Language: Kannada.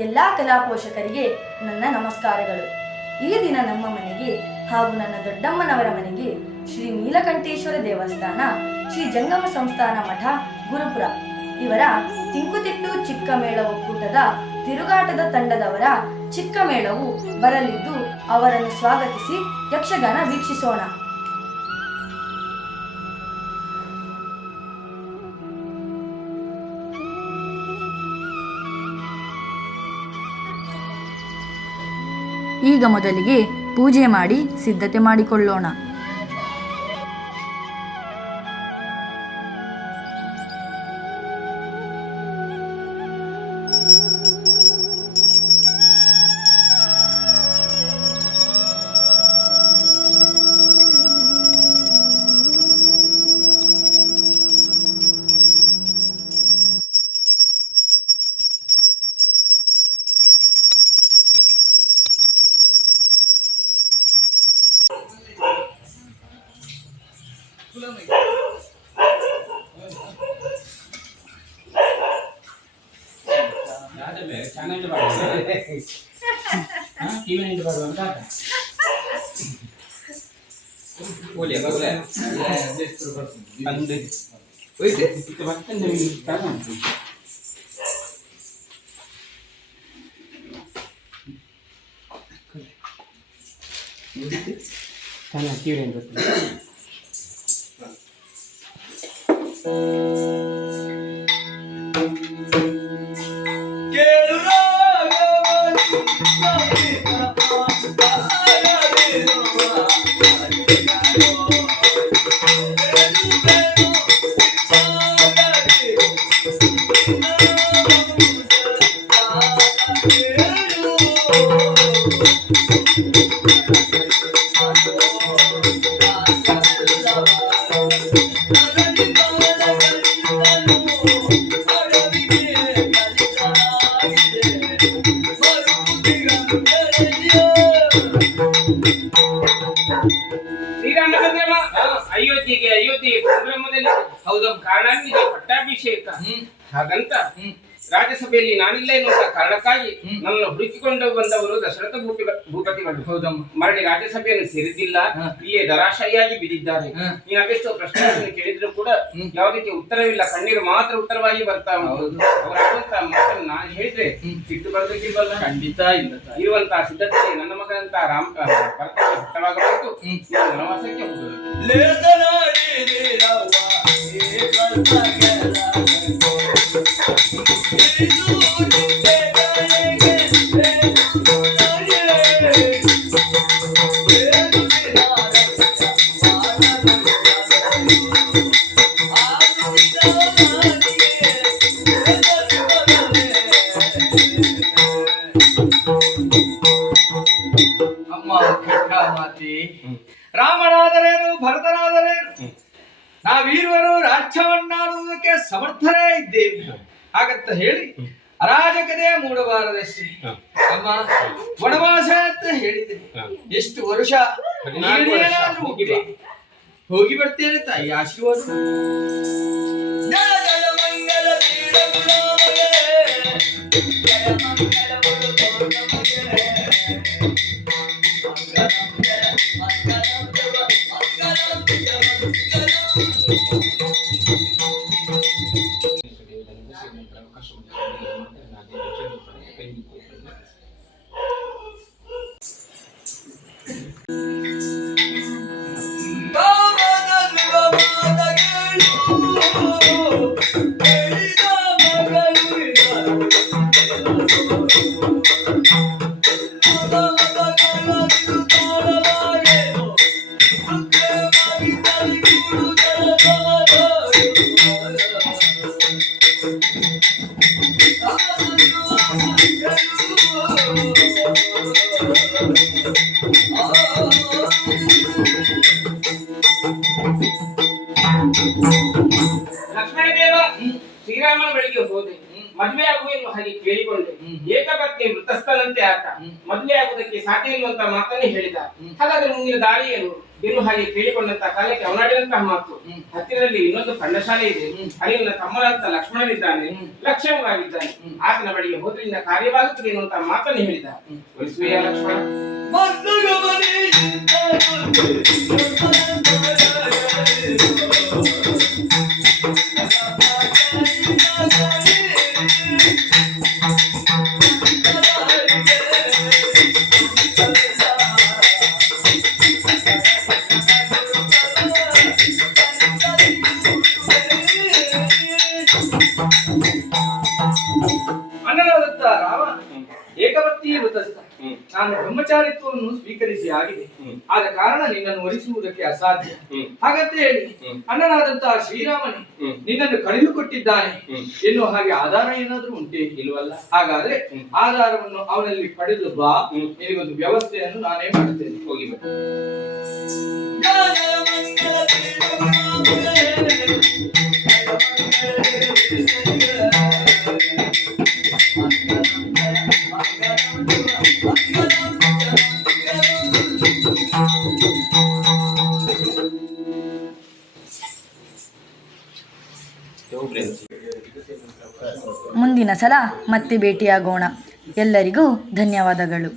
ಎಲ್ಲ ಕಲಾ ಪೋಷಕರಿಗೆ ನನ್ನ ನಮಸ್ಕಾರಗಳು. ಈ ದಿನ ನಮ್ಮ ಮನೆಗೆ ಹಾಗೂ ನನ್ನ ದೊಡ್ಡಮ್ಮನವರ ಮನೆಗೆ ಶ್ರೀ ನೀಲಕಂಠೇಶ್ವರ ದೇವಸ್ಥಾನ, ಶ್ರೀ ಜಂಗಮ ಸಂಸ್ಥಾನ ಮಠ, ಗುರುಪುರ ಇವರ ತಿಂಕುತಿಟ್ಟು ಚಿಕ್ಕ ಮೇಳ ಒಕ್ಕೂಟದ ತಿರುಗಾಟದ ತಂಡದವರ ಚಿಕ್ಕ ಮೇಳವು ಬರಲಿದ್ದು ಅವರನ್ನು ಸ್ವಾಗತಿಸಿ ಯಕ್ಷಗಾನ ವೀಕ್ಷಿಸೋಣ. ಈಗ ಮೊದಲಿಗೆ ಪೂಜೆ ಮಾಡಿ ಸಿದ್ಧತೆ ಮಾಡಿಕೊಳ್ಳೋಣ. ಪಟ್ಟಾಭಿಷೇಕ ಹಾಗಂತ ರಾಜ್ಯಸಭೆಯಲ್ಲಿ ನಾನಿಲ್ಲ ಎನ್ನುವಂತ ಕಾರಣಕ್ಕಾಗಿ ನನ್ನ ಹುಡುಕಿಕೊಂಡು ಬಂದವರು ದಶರಥ ಭೂಪತಿಗಳು ಮರಳಿ ರಾಜ್ಯಸಭೆಯನ್ನು ಸೇರಿದ್ದಿಲ್ಲ, ಇಲ್ಲೇ ದರಾಶಾಹಿಯಾಗಿ ಬಿದ್ದಿದ್ದಾರೆ. ನೀನು ಅದೆಷ್ಟೋ ಪ್ರಶ್ನೆಗಳನ್ನು ಕೇಳಿದ್ರು ಕೂಡ ಯಾವ ರೀತಿ ಉತ್ತರವಿಲ್ಲ, ಕಣ್ಣೀರು ಮಾತ್ರ ಉತ್ತರವಾಗಿ ಬರ್ತಾ ಉಂಟು. ಅವರಾಗುವಂತ ಮಾತನ್ನು ನಾನು ಹೇಳಿದ್ರೆ ಸಿಟ್ಟು ಬರ್ಬೇಕಿಲ್ವಲ್ಲ? ಖಂಡಿತ ಇಲ್ಲ. ಇರುವಂತಹ ಸಿದ್ಧತೆ ನನ್ನ ಮಗನಂತ ಭರತನಿಗೆ ಹುಟ್ಟವಾಗಬೇಕು. ವನವಾಸಕ್ಕೆ ಹೋಗುದು ರಾಮನಾದರೇನು ಭರತನಾದರೇನು ನಾವೀರುವರು ರಾಜ್ಯವನ್ನಾಡುವುದಕ್ಕೆ ಸಮರ್ಥರೇ ಇದ್ದೇವೆ. ಹಾಗಂತ ಹೇಳಿ ಅರಾಜಕತೆ ಮೂಡಬಾರದಷ್ಟೇ. ಅಮ್ಮ ವನವಾಸ ಅಂತ ಹೇಳಿದೆ, ಎಷ್ಟು ವರ್ಷ ಹೋಗಿ ಬರ್ತೇನೆ ತಾಯಿ, ಆಶೀರ್ವಾದ. ಲಕ್ಷ್ಮಣದೇವ ಶ್ರೀರಾಮನ ಬಳಿಗೆ ಹೋದೆ, ಮದುವೆ ಆಗುವೆನ್ನು ಹಾಗೆ ಕೇಳಿಕೊಂಡೆ. ಏಕಪತ್ನಿ ವೃತಸ್ಥನಂತೆ ಆತ, ಮದುವೆ ಆಗುವುದಕ್ಕೆ ಸಾಧ್ಯ ಎನ್ನುವಂತ ಮಾತನ್ನೇ ಹೇಳಿದ. ಹಾಗಾದ್ರೆ ಮುಂದಿನ ದಾರಿ ಏನು? ಇನ್ನು ಹಾಗೆ ಕೇಳಿಕೊಂಡಂತ ಕಾಲಕ್ಕೆ ಅವನಾಡಿದಂತಹ ಮಾತು ಹತ್ತಿರದಲ್ಲಿ ಇನ್ನೊಂದು ಪರ್ಣಶಾಲೆ ಇದೆ, ಅಲ್ಲಿ ನನ್ನ ತಮ್ಮನಾದ ಲಕ್ಷ್ಮಣನಿದ್ದಾನೆ, ಲಕ್ಷ್ಮಣವಾಗಿದ್ದಾನೆ, ಆತನ ಬಳಿಗೆ ಹೋದ್ರಿಂದ ಕಾರ್ಯವಾಗುತ್ತದೆ ಎನ್ನುವಂತಹ ಮಾತನ್ನು ಹೇಳಿದ. ಒಲಿಸುವೆಯಾ ಲಕ್ಷ್ಮಣ? ಅಣ್ಣನಾದಂತ ರಾಮ ಏಕವರ್ತಿ ವೃತಸ್ಥ. ನಾನು ಬ್ರಹ್ಮಚಾರಿತ್ವವನ್ನು ಸ್ವೀಕರಿಸಿ ಆಗಿದೆ, ಆದ ಕಾರಣ ನಿನ್ನನ್ನು ವರಿಸುವುದಕ್ಕೆ ಅಸಾಧ್ಯ. ಹಾಗಂತ ಹೇಳಿ ಅಣ್ಣನಾದಂತಹ ಶ್ರೀರಾಮನೇ ನಿನ್ನನ್ನು ಕಳೆದುಕೊಟ್ಟಿದ್ದಾನೆ ಎನ್ನುವ ಹಾಗೆ ಆಧಾರ ಏನಾದ್ರೂ ಉಂಟೇ? ಇಲ್ವಲ್ಲ. ಹಾಗಾದ್ರೆ ಆಧಾರವನ್ನು ಅವನಲ್ಲಿ ಪಡೆದು ಬಾ, ನಿನಗೊಂದು ವ್ಯವಸ್ಥೆಯನ್ನು ನಾನೇ ಮಾಡುತ್ತೇನೆ. ಹೋಗಿ ಬಾ. ಮುಂದಿನ ಸಲ ಮತ್ತೆ ಭೇಟಿಯಾಗೋಣ. ಎಲ್ಲರಿಗೂ ಧನ್ಯವಾದಗಳು.